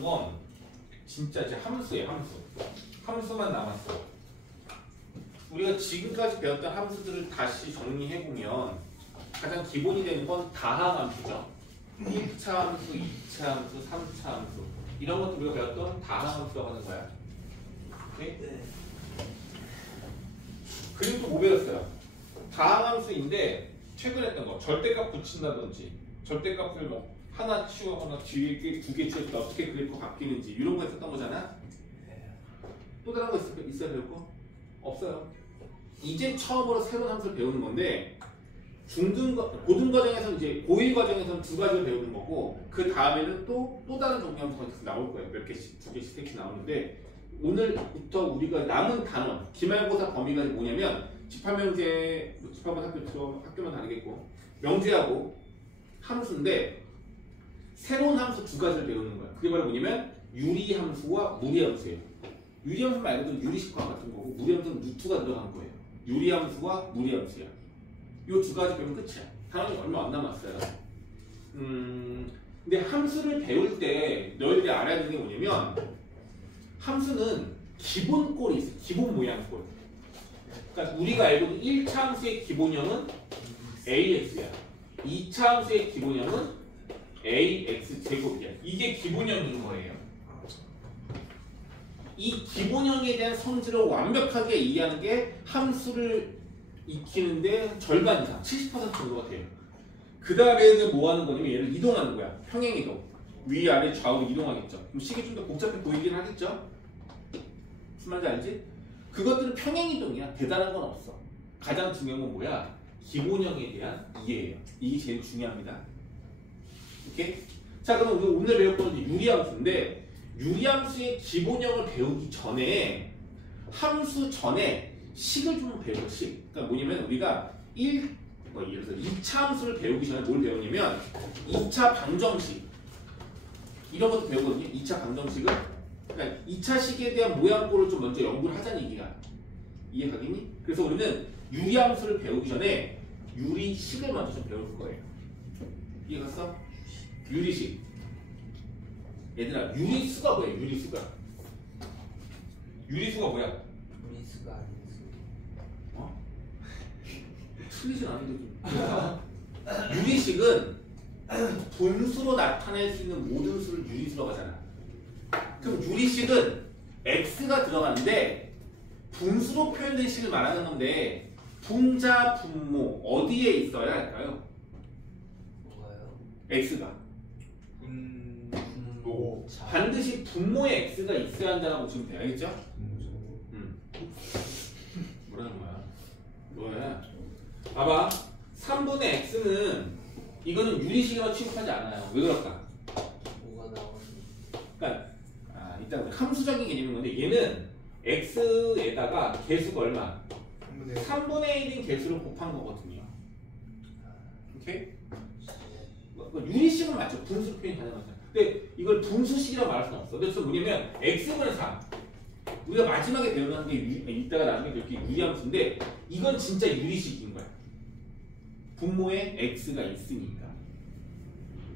남은 건 진짜 이제 함수예요. 함수만 남았어. 우리가 지금까지 배웠던 함수들을 다시 정리해보면 가장 기본이 되는 건 다항함수죠. 1차 함수, 2차 함수, 3차 함수 이런 것들 우리가 배웠던 다항함수라고 하는 거야. 오케이? 그리고 또 뭐 배웠어요? 다항함수인데 최근에 했던 거 절대값 붙인다든지 절대값을 뭐 하나 치우거나 뒤에 두 개 치우고 어떻게 그래프가 바뀌는지 이런 거 했었던 거잖아. 또 다른 거 있어야 될 거? 없어요. 이제 처음으로 새로운 함수를 배우는 건데 고등 과정에서는 이제 고1 과정에서는 두 가지를 배우는 거고 그 다음에는 또 다른 종류 함수가 계속 나올 거예요. 몇 개씩, 두 개씩, 세 개씩 나오는데 오늘부터 우리가 남은 단원 기말고사 범위가 뭐냐면 집합명제, 집합은 학교만 다르겠고 명제하고 함수인데 새로운 함수 두 가지를 배우는 거예요. 그게 바로 뭐냐면 유리함수와 무리함수예요. 유리함수 말고도 유리식과 같은 거고 무리함수는 루트가 들어간 거예요. 유리함수와 무리함수야. 이 두 가지 배우면 끝이야. 단원이 얼마 안 남았어요. 근데 함수를 배울 때 너희들이 알아야 되는 게 뭐냐면 함수는 기본 꼴이 있어. 기본 모양 꼴. 그러니까 우리가 알고 있는 1차 함수의 기본형은 AX야. 2차 함수의 기본형은 AX 제곱이야. 이게 기본형인 거예요. 이 기본형에 대한 성질을 완벽하게 이해하는 게 함수를 익히는데 절반 이상, 70% 정도가 돼요. 그 다음에는 뭐 하는 거냐면 얘를 이동하는 거야. 평행이동. 위아래 좌우로 이동하겠죠. 그럼 식이 좀 더 복잡해 보이긴 하겠죠? 무슨 말인지 알지? 그것들은 평행이동이야. 대단한 건 없어. 가장 중요한 건 뭐야? 기본형에 대한 이해예요. 이게 제일 중요합니다. 오케이? 자, 그럼 우리 오늘 배울 거는 유리함수인데 유리함수의 기본형을 배우기 전에 함수 전에 식을 좀 배워요. 식. 그러니까 뭐냐면 우리가 예를 들어서 2차 함수를 배우기 전에 뭘 배우냐면 2차 방정식 이런 것도 배우거든요. 2차 방정식은 그러니까 2차 식에 대한 모양꼴을 좀 먼저 연구를 하자는 얘기야. 이해가겠니? 그래서 우리는 유리함수를 배우기 전에 유리식을 먼저 좀 배울 거예요. 이해갔어? 유리식. 얘들아, 유리수가 뭐야? 유리수가. 유리수가 뭐야? 유리수가 아니수. 어? 틀리진 않은데. 유리식은 분수로 나타낼 수 있는 모든 수를 유리수라고 하잖아. 그럼 유리식은 x가 들어가는데 분수로 표현된 식을 말하는 건데 분자, 분모 어디에 있어야 할까요? 뭐가요? x가. 분모. 반드시 분모에 x가 있어야 한다고 보시면 돼요. 알겠죠? 뭐라는 거야? 뭐야? 봐봐. 3분의 x는 이거는 유리식으로 취급하지 않아요. 왜 그럴까? 뭐가 나오는? 그러니까 일단 함수적인 개념인 건데 얘는 x에다가 개수가 얼마? 3분의 1인 개수를 곱한 거거든요. 오케이? 유리식은 맞죠. 분수 표현이 가능하죠. 근데 이걸 분수식이라고 말할 수는 없어. 그래서 뭐냐면 x분의 3 우리가 마지막에 배우는 게 이따가 나중에 배울 게 유리함수인데 이건 진짜 유리식인 거야. 분모에 x가 있으니까.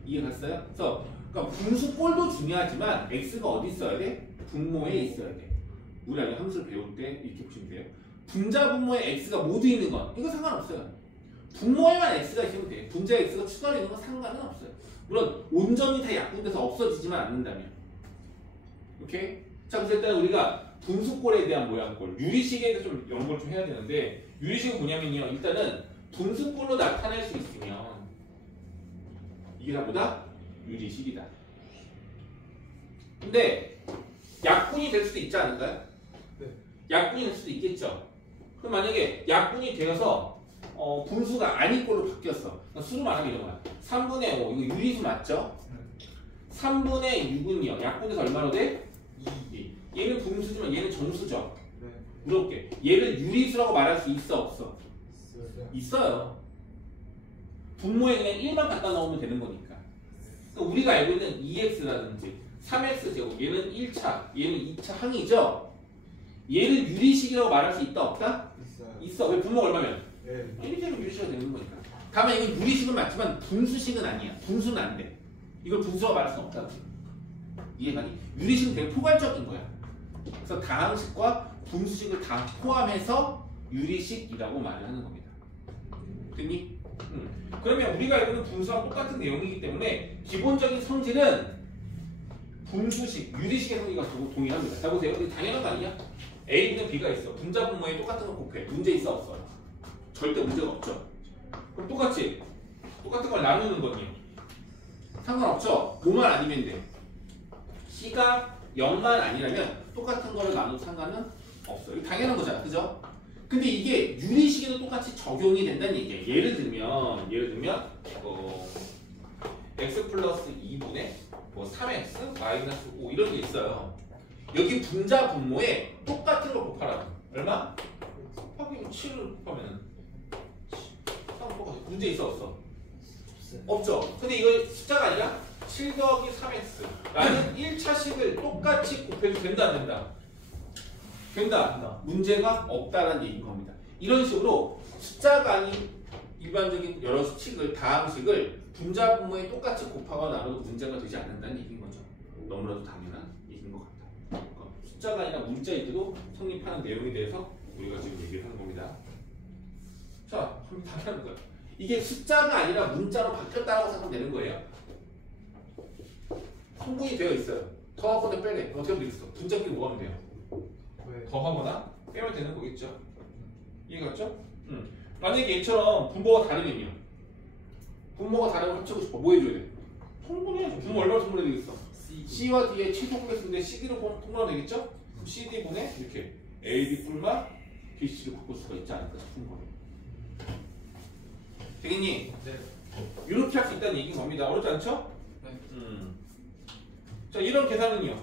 이해갔어요? 그래서 그러니까 분수꼴도 중요하지만 x가 어디 있어야 돼? 분모에 있어야 돼. 우리 아니 함수를 배울 때 이렇게 보시면 돼요. 분자 분모에 x가 모두 있는 건 이거 상관없어요. 분모에만 x가 있으면 돼. 분자 x가 추가로 있는 건 상관은 없어요. 물론 온전히 다 약분돼서 없어지지만 않는다면. 오케이? 자, 그래서 일단 우리가 분수꼴에 대한 모양꼴, 유리식에 대해서 좀 연구를 좀 해야 되는데 유리식은 뭐냐면요. 일단은 분수꼴로 나타낼 수 있으면 이게 다 뭐다? 유리식이다. 근데 약분이 될 수도 있지 않을까요? 네. 약분이 될 수도 있겠죠. 그럼 만약에 약분이 되어서 분수가 아닌 꼴로 바뀌었어. 수로 말하면 이런 거야. 3분의 5 이거 유리수 맞죠? 3분의 6은요. 약분돼서 얼마로 돼? 2. 얘는 분수지만 얘는 정수죠. 네. 물어볼게. 얘를 유리수라고 말할 수 있어 없어? 있어요. 분모에 그냥 1만 갖다 넣으면 되는 거니까. 그러니까 우리가 알고 있는 2x라든지 3x제곱 얘는 1차, 얘는 2차 항이죠. 얘를 유리식이라고 말할 수 있다 없다? 있어요. 있어. 왜 분모가 얼마면? 네. 1이면 유리식이 되는 거니까. 다만 이건 유리식은 맞지만 분수식은 아니야. 분수는 안 돼. 이걸 분수라고 말할 수는 없다. 이해가니? 유리식은 되게 포괄적인 거야. 그래서 다항식과 분수식을 다 포함해서 유리식이라고 말을 하는 겁니다. 됐니? 그러면 우리가 알고는 분수랑 똑같은 내용이기 때문에 기본적인 성질은 분수식, 유리식의 성질과 동일합니다. 자 보세요. 이거 당연한 거 아니야? A분의 B가 있어. 분자 분모에 똑같은 거 곱해. 문제 있어 없어? 절대 문제가 없죠. 그럼 똑같은 걸 나누는 거니 상관없죠? 뭐만 아니면 돼. C가 0만 아니라면 똑같은 거를 나눠도 상관은 없어요. 이거 당연한 거잖아. 그죠? 근데 이게 유리식에도 똑같이 적용이 된다는 얘기예요. 예를 들면 x 플러스 2분의 뭐 3x 마이너스 5 이런 게 있어요. 여기 분자 분모에 똑같은 걸 곱하라고. 얼마? 곱하기 7을 곱하면 문제 있어 없어? 없죠. 근데 이거 숫자가 아니라 7 더하기 3x 라는 1차식을 똑같이 곱해도 된다 안 된다? 된다. 문제가 없다라는 얘기인 겁니다. 이런 식으로 숫자가 아닌 일반적인 여러 수식을 다항식을 분자 분모에 똑같이 곱하거나 나눠도 문제가 되지 않는다는 얘기인 거죠. 너무나도 당연한 얘기인 것 같다. 숫자가 아니라 문자일 때도 성립하는 내용에 대해서 우리가 지금 얘기를 하는 겁니다. 자, 그럼 당연한 거예요. 이게 숫자가 아니라 문자로 바뀌었다고 생각하면 되는 거예요. 성분이 되어 있어요. 더하거나 빼래. 어떻게 하면 되겠어? 분자끼리 뭐 하면 돼요? 더하거나 빼면 되는 거겠죠. 이해가 갔죠? 만약에 얘처럼 분모가 다르면요. 분모가 다르면 합치고 싶어. 뭐 해줘야 돼? 통분해야죠. 분모 얼마나 통분해야 되겠어? C와 D의 최소분의 수인데 CD로 통분하면 되겠죠? 그럼 CD분의 이렇게 AB 뿔만 BC를 바꿀 수가 있지 않을까 싶은 거예요. 되겠니? 네. 이렇게 할 수 있다는 얘기인 겁니다. 어렵지 않죠? 네. 자, 이런 계산은요.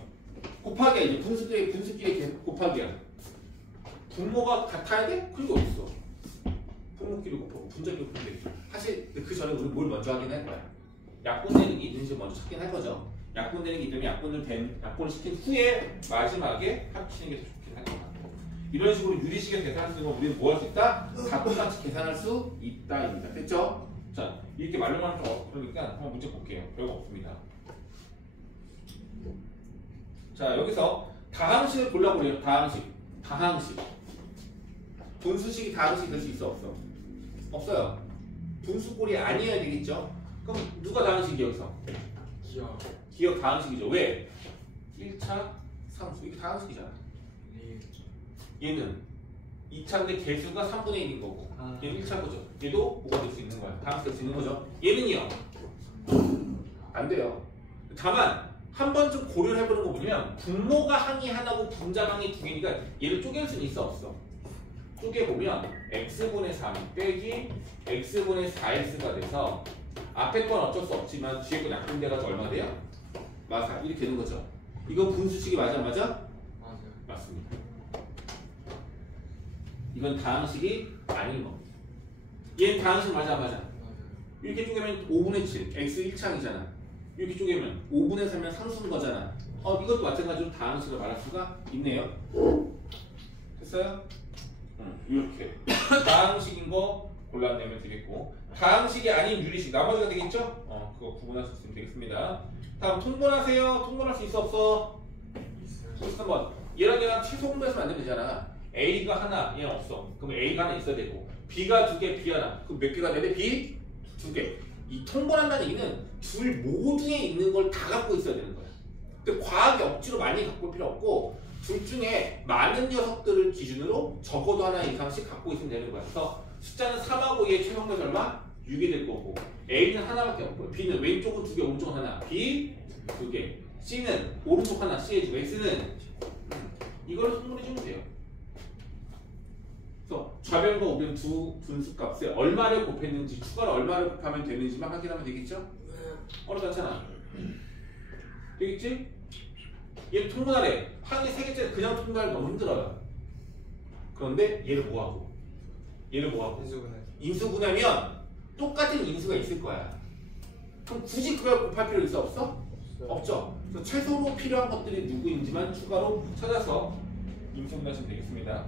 곱하기야. 이제 분수끼리 곱하기야. 분모가 같아야 돼? 그게 어딨어? 분모끼리 곱하고 분자끼리 곱하면 되겠죠. 사실 그 전에 우리 뭘 먼저 하긴 할 거야. 약분되는 게 있는지 먼저 찾긴 할 거죠. 약분되는 게 있다면 약분을 시킨 후에 마지막에 합치는 게 더 좋긴 할 거야. 이런 식으로 유리식에 계산을 쓰면 우리는 뭐 할 수 있다? 다 똑같이 계산할 수 있다입니다. 됐죠? 자, 이렇게 말로만 좀 그러니까 한번 문제 볼게요. 별거 없습니다. 자, 여기서 다항식을 골라보래요. 다항식. 분수식이 다항식이 될 수 있어 없어? 없어요. 분수꼴이 아니어야 되겠죠? 그럼 누가 다항식이 여기서? 기억 다항식이죠. 왜? 1차 상수. 이게 다항식이잖아. 얘는 2차인데 개수가 3분의 1인 거고 얘는 1차 거죠. 얘도 뭐가 될 수 있는 거야? 다항식 될 수 있는 거죠. 얘는요. 안 돼요. 다만 한 번쯤 고려를 해보는 거 보면 분모가 항이 하나고 분자가 항이 두 개니까 얘를 쪼갤 수는 있어 없어? 쪼개보면 x분의 3 빼기 x분의 4x가 돼서 앞에 건 어쩔 수 없지만 뒤에 건 약분돼가지고 얼마 돼요? 맞아. 이렇게 되는 거죠. 이건 분수식이 맞아? 맞아요. 맞습니다. 이건 다항식이 아닌 겁니다. 얘는 다항식 맞아. 이렇게 쪼개면 5분의 7 x 1창이잖아. 이렇게 쪼개면 5분의 3면 상수인 거잖아. 이것도 마찬가지로 다항식을 말할 수가 있네요. 됐어요? 이렇게 다항식인 거 골라내면 되겠고 다항식이 아닌 유리식 나머지가 되겠죠? 그거 구분할 수 있으면 되겠습니다. 다음 통분하세요. 통분할 수 있어 없어? 있어. 뭐 얘랑 최소 공부해서는 안 되면 되잖아. A가 하나, 얘는 없어. 그럼 A가 하나 있어야 되고 B가 두 개, B 하나. 그럼 몇 개가 되네? B 두 개. 이 통분한다는 얘기는 둘 모두에 있는 걸 다 갖고 있어야 되는 거야. 근데 과학이 억지로 많이 갖고 올 필요 없고 둘 중에 많은 녀석들을 기준으로 적어도 하나 이상씩 갖고 있으면 되는 거야. 그래서 숫자는 3하고 얘 최소분의 얼마? 6이 될 거고 A는 하나밖에 없고 B는 왼쪽은 두 개, 오른쪽은 하나. B 두 개. C는 오른쪽 하나 C 해주고 X는 이걸로 통분해주면 돼요. 그래서 좌변과 우변 두 분수값에 얼마를 곱했는지 추가로 얼마를 곱하면 되는지만 확인하면 되겠죠? 어렵지 않잖아. 되겠지? 얘를 통분하래. 항이 3개짜리 그냥 통분하기 너무 힘들어요. 그런데 얘를 뭐하고? 인수분해면 똑같은 인수가 있을 거야. 그럼 굳이 그걸 곱할 필요 있어 없어? 없죠. 그래서 최소로 필요한 것들이 누구인지만 추가로 찾아서 인수분해하시면 되겠습니다.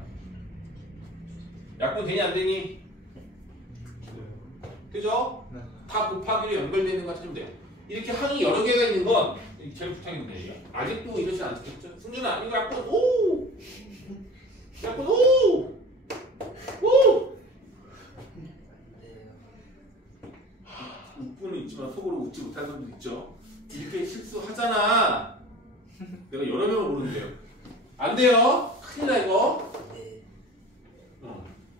약분 되니 안 되니? 그죠? 네. 다 곱하기로 연결되는 거 찾으면 돼. 이렇게 항이 여러 개가 있는 건 제일 부탁인데 얘기야. 아직도 이러지 않겠죠? 승준아 이거 약간 오! 약간 오! 오! 네. 웃고는 있지만 속으로 웃지 못하는 사람도 있죠. 이렇게 실수하잖아. 내가 여러 명을 모르는데요. 안 돼요. 큰일 나 이거. 네.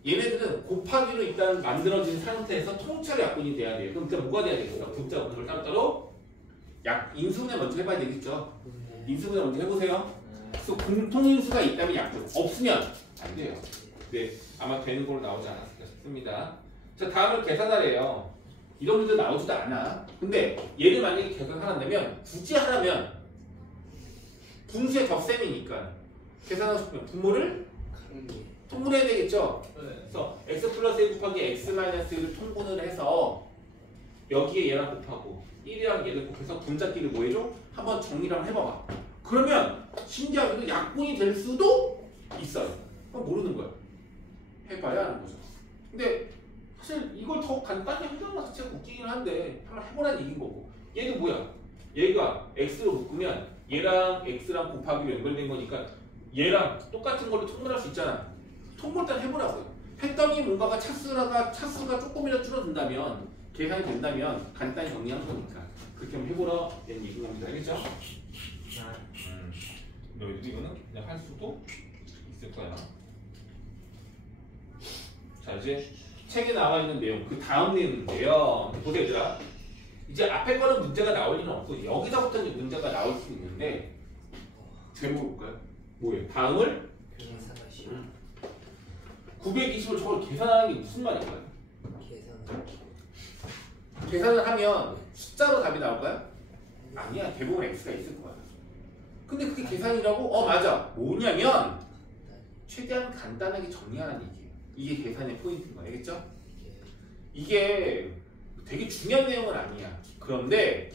얘네들은 곱하기로 일단 만들어진 상태에서 통째로 약분이 돼야 돼요. 그럼 뭐가 돼야 되겠어? 분자 분모를 따로따로 인수분해 먼저 해봐야 되겠죠. 네. 인수분해 먼저 해보세요. 그래서 공통인수가 있다면 약분, 없으면 안 돼요. 네, 아마 되는 걸로 나오지 않았을까 싶습니다. 자, 다음은 계산하래요. 이런 문제 나오지도 않아. 근데 얘를 만약에 계산하려면 굳이 하라면 분수의 덧셈이니까 계산하고 싶으면 분모를 강미. 통분해야 되겠죠. 그래서 x 플러스 1 곱하기 x 마이너스 1을 통분을 해서 여기에 얘랑 곱하고 1이랑 얘를 곱해서 분자끼리 뭐 해줘? 한번 정리를 한번 해봐봐. 그러면 신기하게도 약분이 될 수도 있어요. 그럼 모르는 거야. 해봐야 하는 거죠. 근데 사실 이걸 더 간단히 한다는 것 자체가 웃기긴 한데 한번 해보라는 얘기인 거고. 얘도 뭐야? 얘가 x로 묶으면 얘랑 x랑 곱하기로 연결된 거니까 얘랑 똑같은 걸로 통분할 수 있잖아. 통분 일단 해보라고요. 했더니 뭔가가 차수가 조금이라도 줄어든다면 계산이 된다면 간단히 정리하는 거니까 그렇게 한번 해보라 얘기인 겁니다. 알겠죠? 너희들 이거는 그냥 할 수도 있을 거야. 자 이제 책에 나와 있는 내용 그 다음 내용인데요. 보세요 얘들아. 이제 앞에 거는 문제가 나올 일은 없고 여기서부터는 문제가 나올 수 있는데 제목을 볼까요? 뭐예요? 다음을 계산하시오. 920을 저걸 계산하는 게 무슨 말인가요? 계산. 계산을 하면 숫자로 답이 나올까요? 아니야. 대부분 x가 있을 거야. 근데 그게 계산이라고? 맞아. 뭐냐면 최대한 간단하게 정리하는 얘기예요. 이게 계산의 포인트인 거야. 알겠죠? 이게 되게 중요한 내용은 아니야. 그런데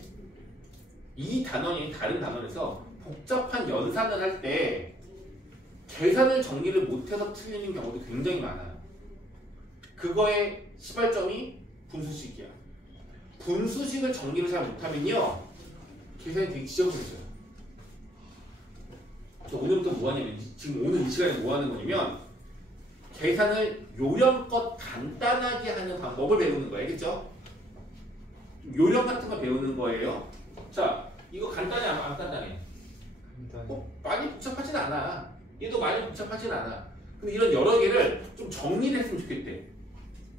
이 단원이 다른 단원에서 복잡한 연산을 할 때 계산을 정리를 못해서 틀리는 경우도 굉장히 많아요. 그거의 시발점이 분수식이야. 분수식을 정리를 잘 못하면요 계산이 되게 지저분해져요. 오늘부터 뭐 하냐면 지금 오늘 이 시간에 뭐 하는 거냐면 계산을 요령껏 간단하게 하는 방법을 배우는 거예요. 알겠죠? 요령 같은 거 배우는 거예요. 자, 이거 간단해 안 간단해? 꼭 많이 복잡하진 않아. 얘도 많이 복잡하진 않아. 근데 이런 여러 개를 좀 정리를 했으면 좋겠대.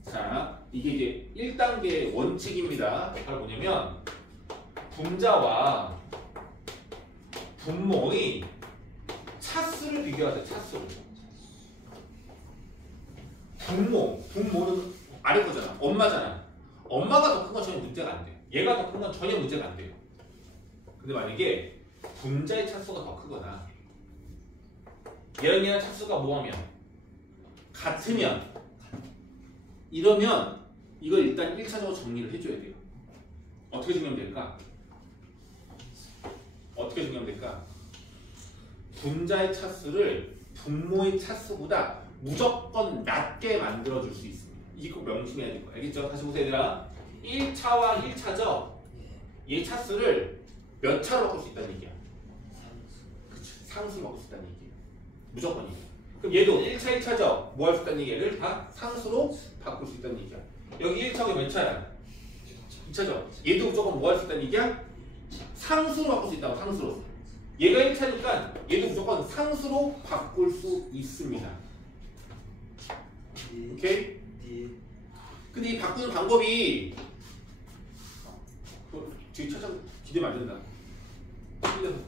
자, 이게 이제 1단계의 원칙입니다. 바로 뭐냐면 분자와 분모의 차수를 비교하자. 차수. 분모는 아래 거잖아. 엄마잖아. 엄마가 더 큰 건 전혀 문제가 안 돼. 얘가 더 큰 건 전혀 문제가 안 돼요. 근데 만약에 분자의 차수가 더 크거나 얘랑 차수가 뭐하면 같으면 이러면 이걸 일단 1차적으로 정리를 해줘야 돼요. 어떻게 정리하면 될까? 어떻게 정리하면 될까? 분자의 차수를 분모의 차수보다 무조건 낮게 만들어줄 수 있습니다. 이게 꼭 명심해야 될 거야. 알겠죠? 다시 보세요 얘들아. 1차와 1차죠? 얘 차수를 몇 차로 바꿀 수 있다는 얘기야? 그치, 상수로 바꿀 수 있다는 얘기야. 무조건이에요. 그럼 얘도 1차, 1차죠? 뭐 할 수 있다는 얘기야? 얘를 다 상수로 바꿀 수 있다는 얘기야. 여기 1차가 몇 차야? 2차죠? 얘도 무조건 뭐 할 수 있다는 얘기야? 상수로 바꿀 수 있다고, 상수로. 얘가 1차니까 얘도 무조건 상수로 바꿀 수 있습니다. 오케이? 근데 이 바꾸는 방법이 뒤에 차장 기대면 안 된다.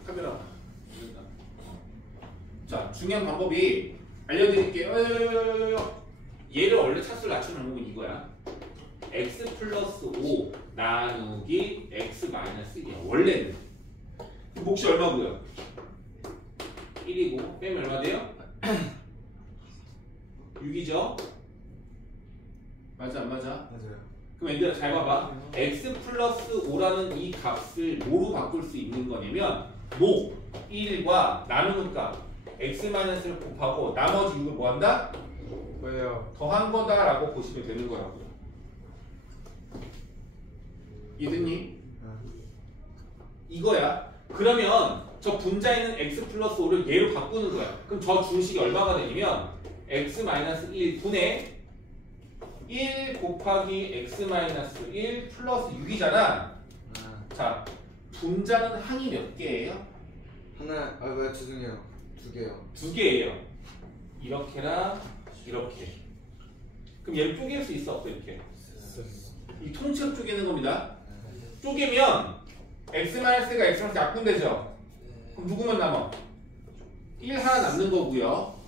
카메라. 자, 중요한 방법이 알려드릴게요. 얘를 원래 차수를 낮추는 방법은 이거야. x 플러스 5 나누기 x 마이너스 1이야. 원래는. 몫이 얼마고요? 1이고 빼면 얼마 돼요? 6이죠? 맞아 안 맞아? 맞아요. 그럼 얘들아 잘 봐봐. x 플러스 5라는 이 값을 뭐로 바꿀 수 있는 거냐면 모 1과 나누는 값 x-를 곱하고 나머지 6을 뭐 한다? 왜요? 더한 거다라고 보시면 되는 거라고요. 이해됐니? 이거야. 그러면 저 분자에 있는 x 플러스 5를 얘로 바꾸는 거야. 그럼 저 중식이 얼마가 되냐면 x 마이너스 1 분의 1 곱하기 x 마이너스 1 플러스 6이잖아. 자, 분자는 항이 몇 개예요? 하나, 왜 죄송해요. 두 개요. 두 개예요. 이렇게나 이렇게. 그럼 얘를 쪼갤 수 있어? 없어? 이렇게. 이 통째로 쪼개는 겁니다. 쪼개면 x-가 x-랑 약분되죠? 그럼 누구만 남아? 1 하나 남는 거고요.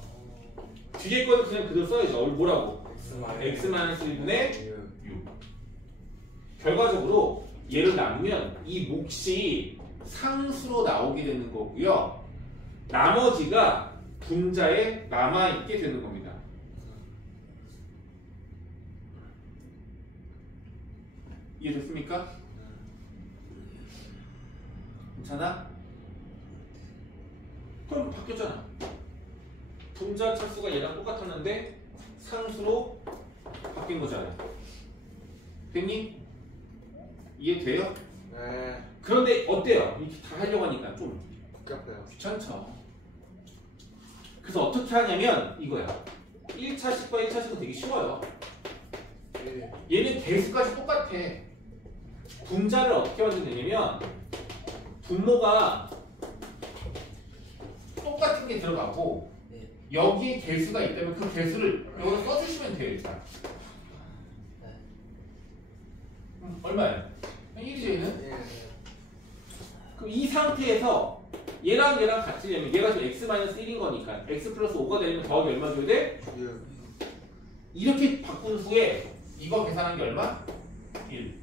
뒤에 거는 그냥 그대로 써야죠. 뭐라고? x-1분의 6. 결과적으로 얘를 나누면 이 몫이 상수로 나오게 되는 거고요. 나머지가 분자에 남아있게 되는 겁니다. 이해됐습니까? 괜찮아? 그럼 바뀌었잖아. 분자 차수가 얘랑 똑같았는데 상수로 바뀐 거잖아요. 됐니? 이해돼요? 네. 그런데 어때요? 이렇게 다 하려고 하니까 좀 복잡해요. 귀찮죠. 그래서 어떻게 하냐면 이거야. 1차식과 1차식은 되게 쉬워요. 얘는 개수까지 똑같아. 분자를 어떻게 만드냐면 분모가 똑같은 게 들어가고 네. 여기에 개수가 있다면 그 개수를 여기다 써주시면 돼요. 일단 네. 얼마예요? 1이죠 얘는? 예. 그럼 이 상태에서 얘랑 얘랑 같으려면 얘가 지금 x-1인 거니까 x 플러스 5가 되려면 더하기 얼마 줘야 돼? 이렇게 바꾼 후에 이거 계산한 게 얼마? 1.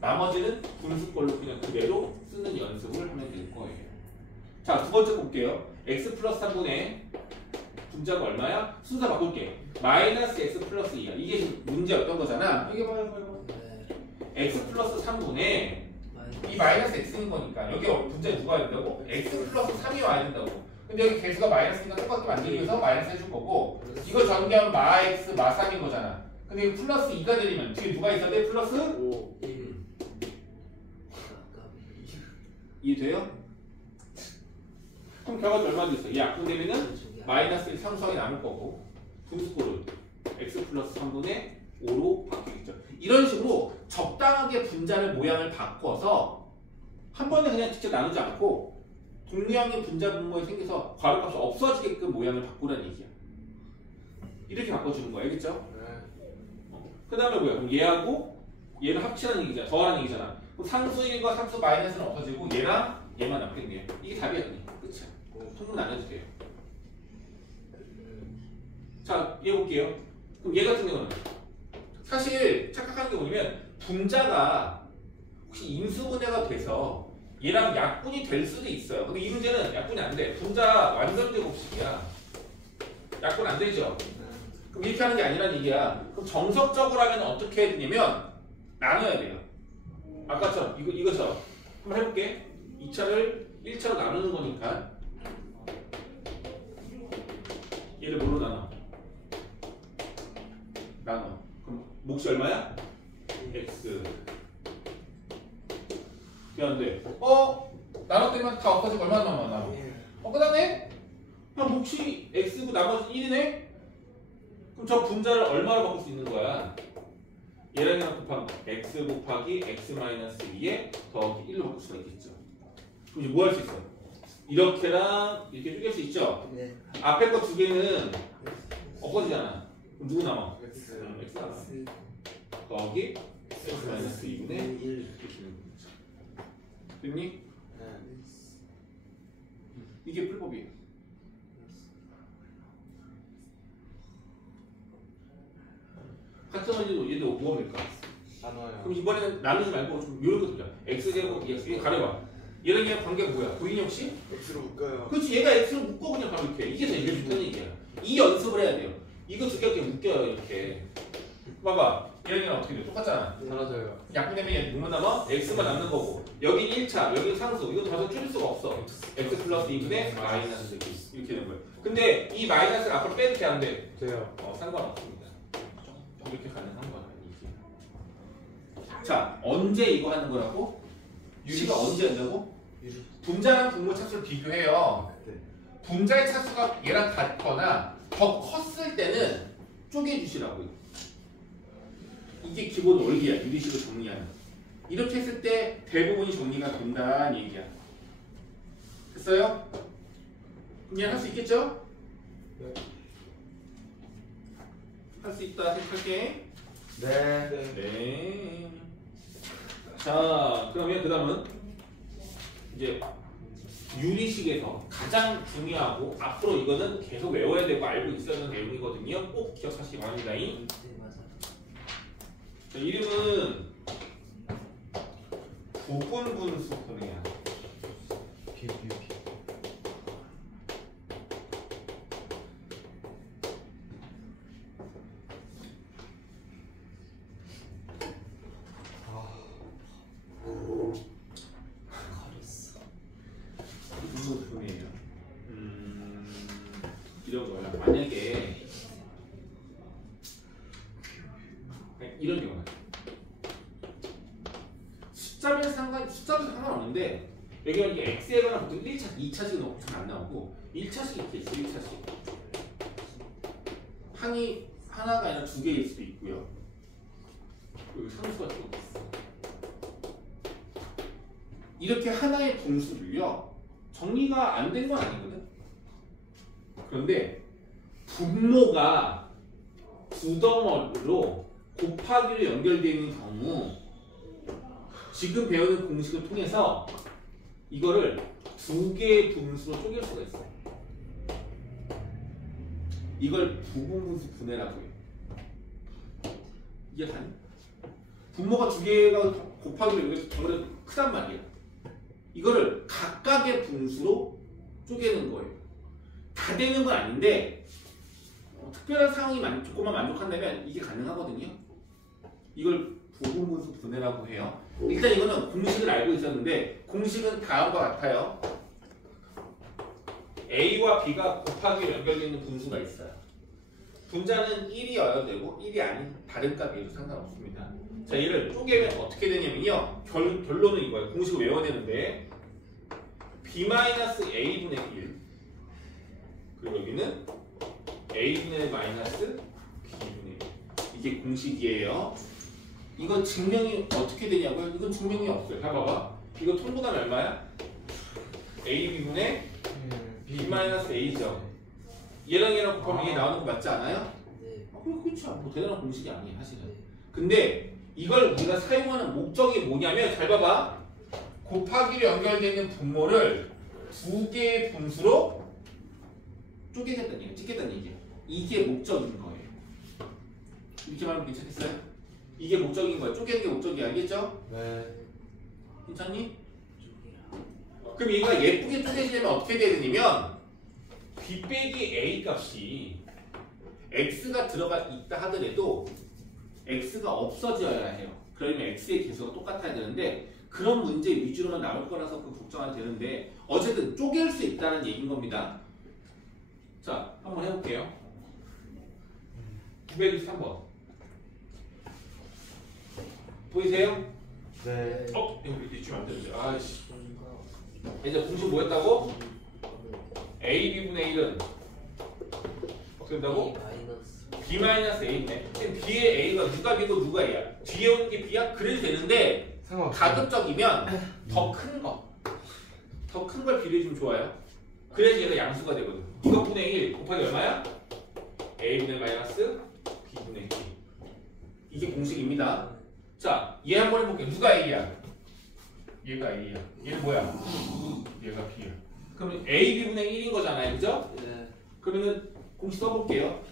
나머지는 분수꼴로 그냥 그대로 쓰는 연습을 하면 될 거예요. 자, 두 번째 볼게요. x 플러스 3분의 분자가 얼마야? 순서 바꿀게. 마이너스 x 플러스 2야. 이게 지금 문제였던 거잖아. 이게 봐요. x 플러스 3분의 이 마이너스 x인 거니까 여기 분자에 누가 와야 된다고? x 플러스 3이 와야 된다고. 근데 여기 개수가 마이너스니까 똑같게 만들기 위해서 마이너스 해줄 거고 이거 전개하면 마 x 마 3인 거잖아. 근데 이거 플러스 2가 되려면 뒤에 누가 있어야 돼? 플러스 5. 1. 이해돼요? 그럼 결과가 얼마 됐어? 이 약분되면은 마이너스 1 상수항이 남을 거고 분수꼴은 x 플러스 3분의 5로 바뀌겠죠. 이런 식으로 적당하게 분자를 모양을 바꿔서 한 번에 그냥 직접 나누지 않고 동량의 분자 분모에 생겨서 괄호값이 없어지게끔 모양을 바꾸라는 얘기야. 이렇게 바꿔주는 거야. 알겠죠? 그 다음에 뭐야? 그럼 얘하고 얘를 합치라는 얘기잖아. 더하라는 얘기잖아. 그럼 상수 1과 상수 마이너스는 없어지고 얘랑 얘만 남겠네요. 이게 답이야. 그냥. 끝이야. 통분 안 해도 돼요. 자, 얘 볼게요. 그럼 얘 같은 경우는 사실 착각하는 게 뭐냐면 분자가 혹시 인수분해가 돼서 얘랑 약분이 될 수도 있어요. 근데 이 문제는 약분이 안 돼. 분자 완전 제곱식이야. 약분 안 되죠? 그럼 이렇게 하는 게 아니란 얘기야. 그럼 정석적으로 하면 어떻게 해야 되냐면 나눠야 돼요. 아까처럼 이거처럼 한번 해볼게. 2차를 1차로 나누는 거니까 얘를 뭘로 나눠? 나눠. 그럼 몫이 얼마야? x. 미안한데 나눴더니만 다 없어지고 얼마나 남아? 끝났네? 그럼 몫이 x고 나머지 1이네? 그럼 저 분자를 얼마로 바꿀 수 있는 거야? 얘랑 얘랑 곱하면 x 곱하기 x 마이너스 2에 더하기 1로 바꿀 수가 있겠죠. 그럼 이제 뭐 할 수 있어? 이렇게랑 이렇게 쪼갤 수 있죠? 네. 앞에 거 두 개는 없어지잖아. 그럼 누구 남아? X. x 남아. 더하기 x 마이너스 2분의 1 이렇게 되는 거죠. 됐니? 이게 풀법이에요. 같은 원리도 얘도 뭐가 될까? 나눠요. 그럼 이번에는 나누지 말고 좀 요렇게 돌려. x제곱 이거 가려봐. 얘랑 얘랑 관계가 뭐야? 보이니 혹시? X로 묶어요. 그렇지. 얘가 x로 묶어 그냥 바로 이렇게. 이게 더 이게 좋다는 얘기야. 이 연습을 해야 돼요. 이거 두 개 그냥 묶여요 이렇게. 봐봐. 얘랑 얘랑 어떻게 돼? 똑같잖아. 사라져요. 약분되면 얘 누구 남아? x가 남는 거고. 여긴 1차, 여긴 상수. 이거 더 줄일 수가 없어. x 플러스 2분의 마이너스 2 이렇게 되는 거예요. 근데 이 마이너스를 앞으로 빼도 돼 안 돼? 돼요. 상관없습니다. 이렇게 가능한 건 아니지. 자, 언제 이거 하는 거라고? 유리가 언제 한다고? 분자랑 분모 차수를 비교해요. 네. 분자의 차수가 얘랑 같거나 더 컸을 때는 쪼개주시라고요. 이게 기본 원리야. 유리식을 정리하는. 이렇게 했을 때 대부분이 정리가 된다는 얘기야. 됐어요? 그럼 얘 할 수 있겠죠? 네. 할 수 있다 생각할게. 네. 네. 자, 그러면 그 다음은 이제 유리식에서 가장 중요하고 앞으로 이거는 계속 외워야 되고 알고 있어야 하는 내용이거든요. 꼭 기억하시기 바랍니다. 네, 맞아. 자, 이름은 부분 분수 분해야. 가렸어. 분수 분해예요. 이런 거야. 만약에 이런 경우야. 숫자도 상관없는데 여기가 이게 x에거나 보통 1차, 2차식은 옵션 안 나오고 1차식 이렇게 있어. 1차식. 항이 하나가 아니라 두 개일 수도 있고요. 여기 상수가 좀 있어. 이렇게 하나의 분수를요 정리가 안 된 건 아니거든. 그런데 분모가 두 덩어리로 곱하기로 연결되어 있는 경우 지금 배우는 공식을 통해서 이거를 두 개의 분수로 쪼갤 수가 있어요. 이걸 부분분수 분해라고 해요. 이게 가니? 분모가 두 개가 곱하기로 연결돼서 덩어리가 크단 말이야. 이거를 각각의 분수로 쪼개는 거예요. 다 되는 건 아닌데 특별한 상황이 조금만 만족한다면 이게 가능하거든요. 이걸 부분분수 분해라고 해요. 일단 이거는 공식을 알고 있었는데 공식은 다음과 같아요. A와 B가 곱하기로 연결되어 있는 분수가 있어요. 분자는 1이어야 되고 1이 아닌 다른 값이어도 상관없습니다. 자, 얘를 쪼개면 어떻게 되냐면요. 결론은 이거예요. 공식을 외워야 되는데 B-A분의 1 그리고 여기는 A분의 마이너스 B분의 1 이게 공식이에요. 이건 증명이 어떻게 되냐고요? 이건 증명이 없어요. 봐봐. 이거 통분하면 얼마야? AB분의 B-A죠. 얘랑 얘랑 곱하면 이게 나오는 거 맞지 않아요? 네. 그렇죠. 뭐 대단한 공식이 아니에요, 사실은. 네. 근데 이걸 우리가 사용하는 목적이 뭐냐면 잘 봐봐. 곱하기로 연결되는 분모를 두 개의 분수로 쪼개겠다는 얘기야. 찍겠다는 얘기야. 이게 목적인 거예요. 이렇게 말하면 괜찮겠어요? 이게 목적인 거야. 쪼개는 게 목적이 알겠죠? 네. 괜찮니? 그럼 얘가 예쁘게 쪼개지려면 어떻게 돼야 되냐면 B 빼기 A 값이 X가 들어가 있다 하더라도 X가 없어져야 해요. 그러면 X의 개수가 똑같아야 되는데 그런 문제 위주로만 나올 거라서 그 걱정 안 되는데 어쨌든 쪼갤 수 있다는 얘기인 겁니다. 자, 한번 해볼게요. 923번 보이세요? 네. 여기 뒤치면 안 되는데 아이씨. 이제 공식 뭐였다고? AB분의 1은 어떻게 된다고? B-A네. 지금 B의 A가 누가 B고 누가 A야? 뒤에 오는 게 B야? 그래도 되는데 가급적이면 더 큰 거. 더 큰 걸 비례해주면 좋아요. 그래야지 얘가 양수가 되거든. 이것분의 1 곱하기 얼마야? A분의 마이너스 B분의 1. 이게 공식입니다. 자, 얘 한번 해볼게요. 누가 A야? 얘가 A야. 얘는 뭐야? 얘가 B야. 그러면 A, B분의 1인 거잖아요. 그죠? 네. 그러면은 공식 써볼게요.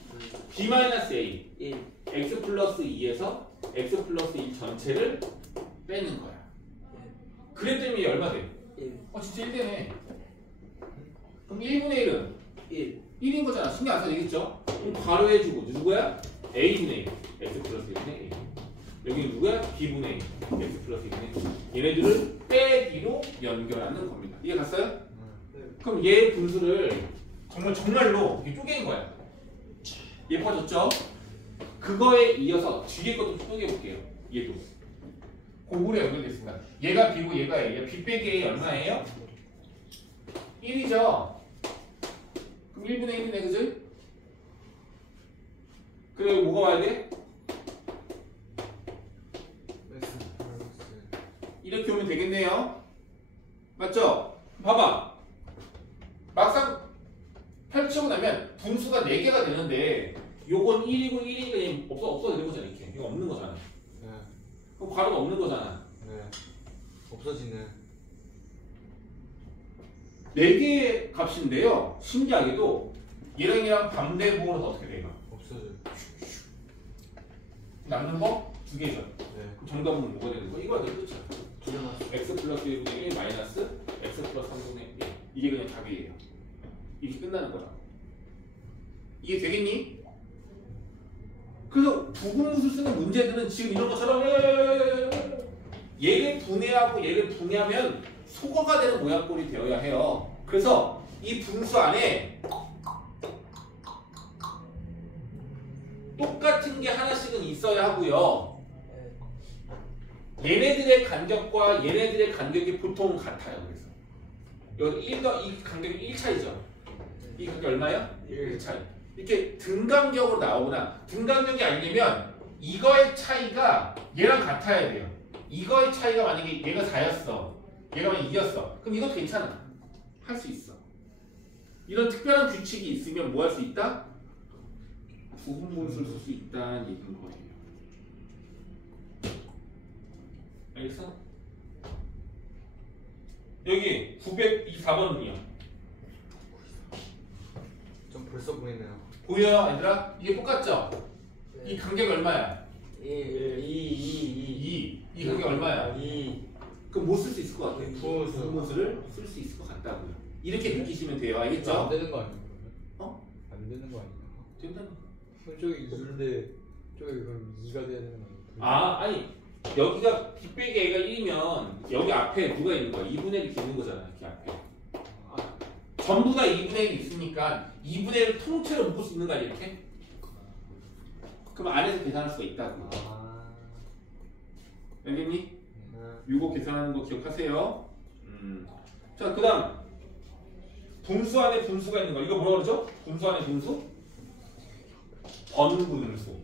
B-A 1. X 플러스 2에서 X 플러스 2 전체를 빼는 거야. 그랬더니 얘 얼마 돼? 1. 진짜 1되네. 그럼 1분의 1은 1. 1인 거잖아. 신경 안 써도 되겠죠? 그럼 괄호해주고 누구야? A분의 1 X 플러스 1분의 1. 여기는 누구야? B분의 1 X 플러스 1분의 1. 얘네들을 빼기로 연결하는 겁니다. 이해 갔어요? 네. 그럼 얘 분수를 정말로 이렇게 쪼개는 거야. 예뻐졌죠? 그거에 이어서 뒤에 것도 쪼개볼게요. 얘도 고구려 연결됐습니다. 얘가 B고 얘가 A야. B 빼기 A 얼마예요? 1이죠. 그럼 1분의 1이네, 그지? 그래, 뭐가 와야 돼? S 플러스 이렇게 오면 되겠네요. 맞죠? 봐봐. 막상 펼치고 나면 분수가 4개가 되는데 요건 1이고 1이니까 없어지는 거잖아. 이렇게. 이거 없는 거잖아. 네. 그럼 괄호가 없는 거잖아. 네. 없어지는 4개의 값인데요. 신기하게도 얘랑 반대분해서 어떻게 돼요? 없어져요. 남는 거 2개죠. 네. 그럼 정답은 뭐가 되는 거야? 이거가 되는 거죠. 줄여놨어. x 플러스 1분의 1 마이너스 x 플러스 3분의 1. 이게 그냥 답이에요. 이렇게 끝나는 거야. 이게 되겠니? 그래서 부분무수 쓰는 문제들은 지금 이런 것처럼 얘를 분해하고 얘를 분해하면 소거가 되는 모양꼴이 되어야 해요. 그래서 이 분수 안에 똑같은 게 하나씩은 있어야 하고요. 얘네들의 간격과 얘네들의 간격이 보통 같아요. 그래서 여기 1과 이 간격이 1차이죠. 이 간격이 얼마야? 1차이. 이렇게 등간격으로 나오거나 등간격이 아니면 이거의 차이가 얘랑 같아야 돼요. 이거의 차이가 만약에 얘가 4였어. 얘가 만약에 2였어. 그럼 이것도 괜찮아. 할 수 있어. 이런 특별한 규칙이 있으면 뭐 할 수 있다? 부분분수를 쓸 수 있다는 얘기인 거예요. 알겠어? 여기 924번은요. 좀 벌써 보이네요. 보여요, 얘들아? 이게 똑같죠? 네. 이 간격이 얼마야? 1, 2. 이 간격이 얼마야? 2. 그럼 뭐 쓸 수 있을 것 같아요? 부분수. 부분수를 쓸 수 있을 것 같다고요. 이렇게 느끼시면 돼요. 안 알겠죠? 되는 거 아니에요? 어? 안 되는 거 아니에요? 된다는 그럼 저기 2인데 저기 그럼 2가 돼야 되는 거 아니에요? 아니 여기가 빗 빼기 A가 1이면 여기 앞에 누가 있는 거야? 2분의 1이 있는 거잖아. 이렇게 앞에. 아, 전부 다 2분의 1이 있으니까 2분의 1을 통째로 묶을 수 있는 거 아니야? 이렇게? 그럼 안에서 계산할 수가 있다고. 알겠니? 이거 계산하는 거 기억하세요. 자, 그 다음 분수 안에 분수가 있는 거. 이거 뭐라 그러죠? 분수 안에 분수? 번분수.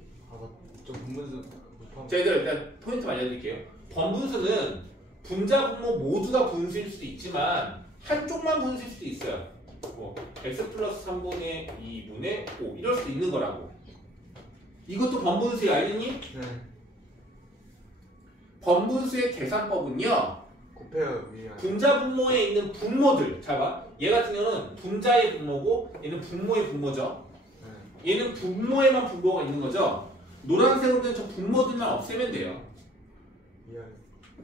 좀 분분수. 자, 얘들아 일단 포인트 알려드릴게요. 번분수는 분자 분모 모두가 분수일 수도 있지만 한쪽만 분수일 수도 있어요. 뭐 x 플러스 3분의 2분의 5 이럴 수도 있는 거라고. 이것도 번분수야. 알겠니? 네. 번분수의 계산법은요. 곱해요. 위에. 분자 분모에 있는 분모들. 잘 봐. 얘 같은 경우는 분자의 분모고 얘는 분모의 분모죠. 네. 얘는 분모에만 분모가 있는 거죠. 노란색으로 된 저 분모들만 없애면 돼요. 위에.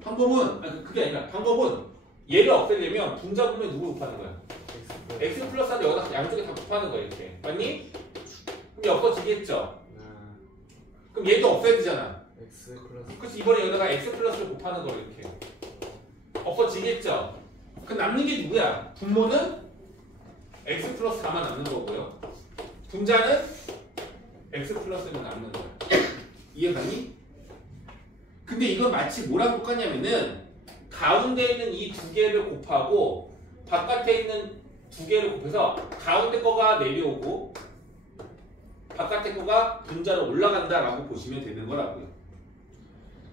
방법은 그게 아니라 방법은 얘를 없애려면 분자 분모에 누구 곱하는 거야? x 플러스한테 여기다 양쪽에 다 곱하는 거야. 이렇게 맞니? 그럼 얘 없어지겠죠. 네. 그럼 얘도 없애야 되잖아. X 플러스. 그래서 이번에 여기다가 x 플러스를 곱하는 거야. 이렇게 없어지겠죠. 그 남는 게 누구야? 분모는 x 플러스 4만 남는 거고요. 분자는 x 플러스만 남는 거야. 이해가니? 근데 이건 마치 뭐랑 똑같냐면은 가운데 있는 이 두 개를 곱하고 바깥에 있는 두 개를 곱해서 가운데 거가 내려오고 바깥에 거가 분자로 올라간다라고 보시면 되는 거라고요.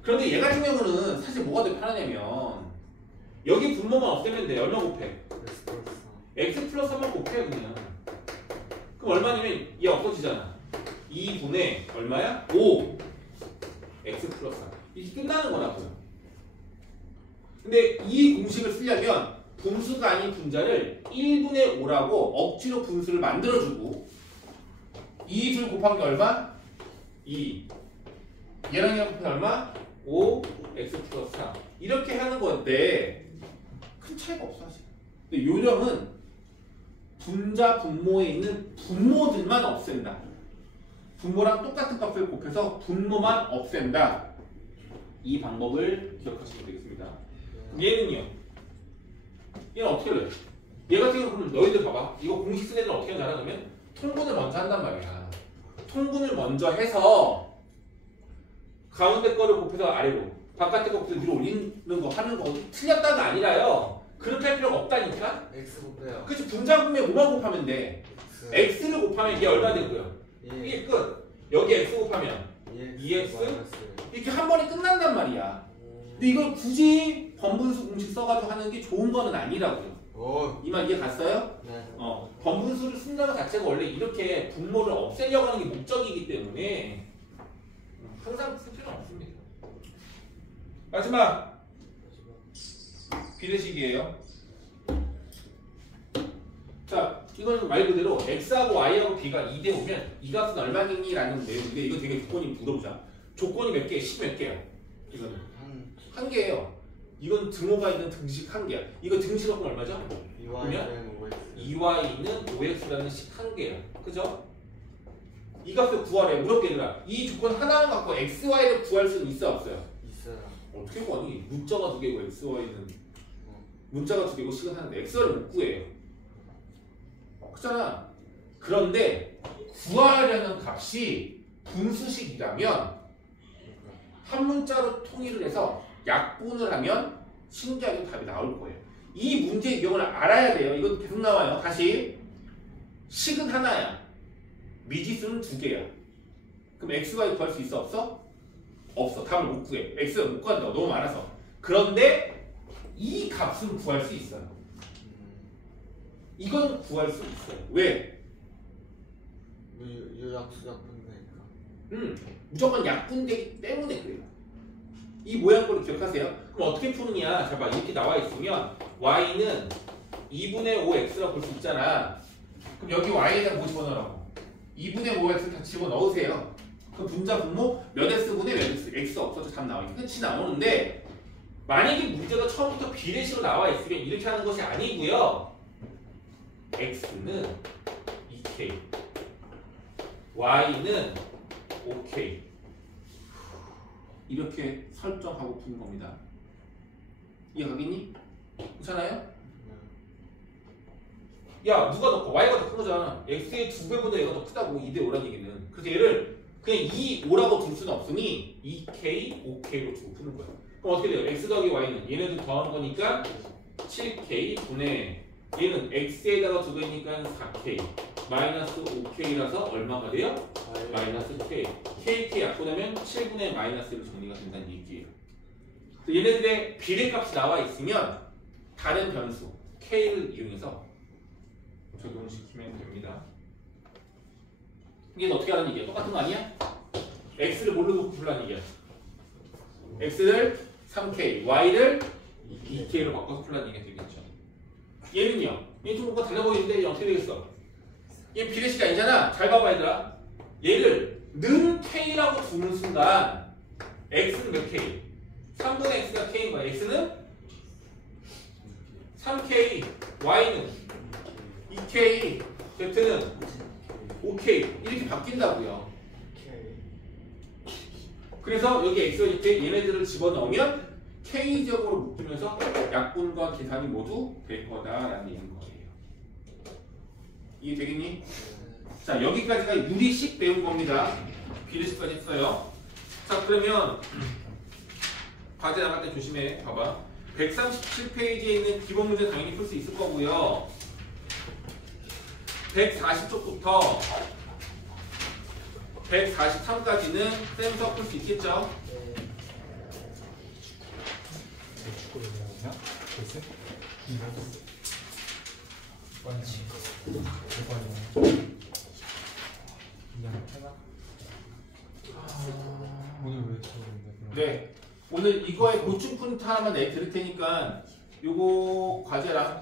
그런데 얘 같은 경우는 사실 뭐가 더 편하냐면 여기 분모만 없애면 돼. 얼마 곱해? X 플러스. x 플러스 한번 곱해요 그냥. 그럼 얼마냐면 얘 없어지잖아. 2분의 얼마야? 5 x 플러스 4 이렇게 끝나는 거라고요. 근데 이 공식을 쓰려면 분수가 아닌 분자를 1분의 5라고 억지로 분수를 만들어주고 이 둘 곱한 게 얼마? 2 얘랑 얘랑 곱한 얼마? 5 x 플러스 4 이렇게 하는 건데 큰 차이가 없어 사실. 근데 요령은 분자 분모에 있는 분모들만 없앤다. 분모랑 똑같은 값을 곱해서 분모만 없앤다. 이 방법을 기억하시면 되겠습니다. 얘는요. 얘는 어떻게 해요? 얘 같은 경우는 너희들 봐봐. 이거 공식 쓴 애들 어떻게 하냐 그러면 통분을 먼저 한단 말이야. 통분을 먼저 해서 가운데 거를 곱해서 아래로 바깥에 거 곱해서 위로 올리는 거 하는 거 틀렸다가 아니라요. 그렇게 할 필요가 없다니까? X 곱해요. 그치 분자분모에 뭐만 곱하면 돼? X를 곱하면 얘 얼마 되고요? 예. 이게 끝. 여기 X 곱하면 EX? 이렇게 한 번에 끝난단 말이야. 근데 이걸 굳이 번분수 공식 써가지고 하는 게 좋은 거는 아니라고요. 오. 이 말 이해 갔어요? 네. 번분수를 쓴다는 것 자체가 원래 이렇게 분모를 없애려고 하는 게 목적이기 때문에 항상 쓸 필요는 없습니다. 마지막 비례식이에요. 자, 이건 말 그대로 x하고 y하고 b가 2대 5면 이 값은 얼마겠니? 라는 내용인데 이거 되게 조건이 물어보자. 조건이 몇 개? 10 몇 개야? 이거는 한 개예요. 이건 등호가 있는 등식 한 개야. 이거 등식 조건 얼마죠? 2y는 5x라는 식 한 개야. 그죠? 이 값을 구하래. 무섭게 얘들아. 이 조건 하나만 갖고 x, y를 구할 수는 있어 없어요? 있어요. 어떻게 구하니? 문자가 두 개고 x, y는 문자가 두 개고 식은 하나인데 x, y를 못 구해요. 그렇잖아. 그런데 구하려는 값이 분수식이라면 한 문자로 통일을 해서 약분을 하면 신기하게 답이 나올 거예요. 이 문제의 유형을 알아야 돼요. 이건 계속 나와요. 다시 식은 하나야. 미지수는 두 개야. 그럼 x, y 구할 수 있어? 없어? 없어. 답을 못 구해. x가 못 구한다. 너무 많아서. 그런데 이 값은 구할 수 있어요. 이건 구할 수 있어요. 왜? 약분되니까. 무조건 약분되기 때문에 그래요. 이 모양꼴을 기억하세요. 그럼 어떻게 푸느냐? 자, 봐. 이렇게 나와 있으면 y는 2분의 5x라고 볼 수 있잖아. 그럼 여기 y에다 뭐 집어넣으라고? 2분의 5x 다 집어넣으세요. 그럼 분자 분모 몇 x분의 몇 x? x 없어도 답 나오니까 끝이 나오는데 만약에 문제가 처음부터 비례식으로 나와 있으면 이렇게 하는 것이 아니고요. x는 2k, y는 5k 이렇게 설정하고 푸는 겁니다. 이해가겠니? 그렇잖아요? 야, 누가 더 커? y가 더 큰 거잖아. x의 2배보다 얘가 더 크다고 2대 5라는 얘기는. 그래서 얘를 그냥 2, 5라고 둘 수는 없으니 2k, 5k로 두고 푸는 거야. 그럼 어떻게 돼요? x 더하기 y는 얘네들 더하는 거니까 7k 분의 얘는 x에다가 두 배니까 4k 마이너스 5k라서 얼마가 돼요? 마이너스 k. k 약분하면 7분의 마이너스로 정리가 된다는 얘기예요. 얘네들의 비례값이 나와 있으면 다른 변수 k를 이용해서 적용시키면 됩니다. 이게 어떻게 하는 얘기야? 똑같은 거 아니야? x를 뭘로 놓고 풀라는 얘기야? x를 3k, y를 2k로 바꿔서 풀라는 얘기가 되겠죠. 얘는요? 얘 좀 뭔가 달라 보이는데 얘 어떻게 되겠어? 얘 비례식이 아니잖아. 잘 봐봐 얘들아. 얘를 는 k라고 두는 순간 x는 몇 k? 3분의 x가 k인 거야. x는 3k, y는 2k, z는 5k 이렇게 바뀐다고요. 그래서 여기 x가 이렇게 얘네들을 집어넣으면 k적으로 묶이면서 약분과 계산이 모두 될 거다라는 얘기인 거예요. 이해되겠니? 자, 여기까지가 유리식 배운 겁니다. 비례식까지 했어요. 자, 그러면 과제 나갈 때 조심해. 봐봐. 137페이지에 있는 기본 문제 당연히 풀 수 있을 거고요. 140쪽부터 143까지는 쌤서 풀 수 있겠죠? 오늘 왜 저러는데? 네. 오늘 이거에 보충 푼트 하나만 내 드릴 테니까 요거 과제랑